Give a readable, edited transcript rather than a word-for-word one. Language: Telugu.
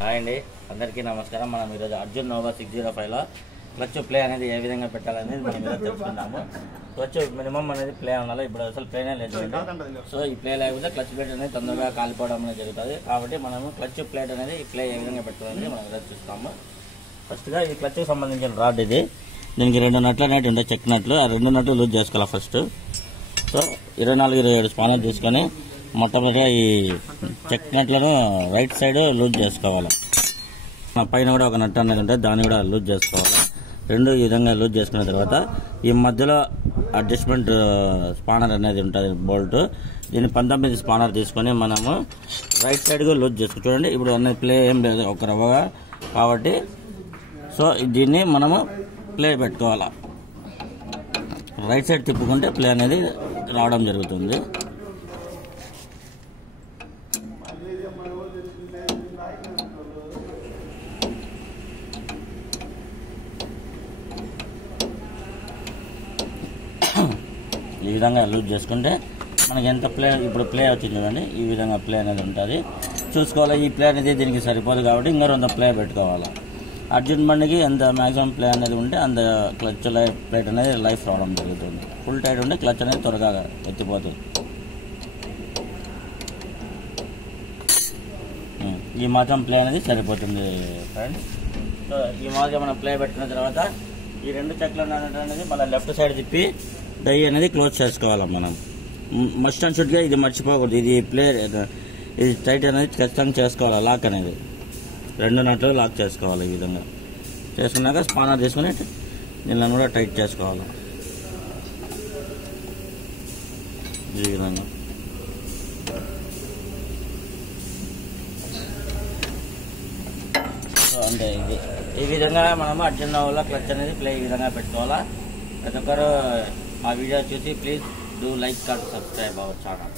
హాయ్ అండి, అందరికీ నమస్కారం. మనం ఈరోజు అర్జున్ నోవా 605లో క్లచ్ ప్లే అనేది ఏ విధంగా పెట్టాలనేది మనం ఈరోజు తెలుసుకుందాము. క్లచ్ మినిమం అనేది ప్లే ఉండాలి. ఇప్పుడు అసలు ప్లేనే లేదు. సో ఈ ప్లే లేకపోతే క్లచ్ ప్లేట్ అనేది తొందరగా కాలిపోవడం అనేది జరుగుతుంది. కాబట్టి మనము క్లచ్ ప్లేట్ అనేది ఈ ప్లే ఏ విధంగా పెట్టాలనేది మనం ఈరోజు చూస్తాము. ఫస్ట్గా ఈ క్లచ్కి సంబంధించిన రాడ్ ఇది. దీనికి 2 నట్లు అనేవి ఉంటాయి, చెక్ నట్లు. ఆ 2 నట్లు లూజ్ చేసుకోవాలి ఫస్ట్. సో 24-27 స్పానర్ తీసుకొని మొట్టమొదటిగా ఈ చెక్ నట్లను రైట్ సైడ్ లూజ్ చేసుకోవాలి. పైన కూడా ఒక నట్ అనేది ఉంటుంది, దాన్ని కూడా లూజ్ చేసుకోవాలి. 2 ఈ విధంగా లూజ్ చేసుకున్న తర్వాత ఈ మధ్యలో అడ్జస్ట్మెంట్ స్పానర్ అనేది ఉంటుంది, బోల్ట్. దీన్ని 19 స్పానర్ తీసుకొని మనము రైట్ సైడ్గా లూజ్ చేసుకో. చూడండి, ఇప్పుడు అనేది ప్లే ఏం లేదు, ఒక రవ్వగా. కాబట్టి సో దీన్ని మనము ప్లే పెట్టుకోవాలి. రైట్ సైడ్ తిప్పుకుంటే ప్లే అనేది రావడం జరుగుతుంది. ఈ విధంగా లూజ్ చేసుకుంటే మనకి ఎంత ప్లే ఇప్పుడు ప్లే వచ్చింది చూడండి, ఈ విధంగా ప్లే అనేది ఉంటుంది. చూసుకోవాలి, ఈ ప్లే అనేది దీనికి సరిపోదు కాబట్టి ఇంకా 2 ప్లే పెట్టుకోవాలి. అర్జున్ బండికి ఎంత మ్యాక్సిమం ప్లే అనేది ఉంటే అంత క్లచ్ ప్లేట్ అనేది లైఫ్ రావడం జరుగుతుంది. ఫుల్ టైట్ ఉంటే క్లచ్ అనేది త్వరగా ఎత్తిపోతుంది. ఈ మాత్రం ప్లే అనేది సరిపోతుంది ఫ్రెండ్స్. సో ఈ మాత్రం మనం ప్లే పెట్టిన తర్వాత ఈ 2 చెక్లు అనేది మళ్ళీ లెఫ్ట్ సైడ్ తిప్పి డై అనేది క్లోజ్ చేసుకోవాలి. మనం మస్ట్ అండ్ షుడ్గా ఇది మర్చిపోకూడదు. ఇది ప్లే ఇది టైట్ అనేది ఖచ్చితంగా చేసుకోవాలి. లాక్ అనేది 2 నట్లు లాక్ చేసుకోవాలి. ఈ విధంగా చేసుకున్నాక స్పానర్ తీసుకుని దీనిలో కూడా టైట్ చేసుకోవాలి. ఈ విధంగా అంటే ఈ విధంగా మనము అర్జున్ నోవాలో క్లచ్ అనేది ప్లే ఈ విధంగా పెట్టుకోవాలా. ప్రతి ఒక్కరు మా వీడియో చూసి please do like and subscribe our channel.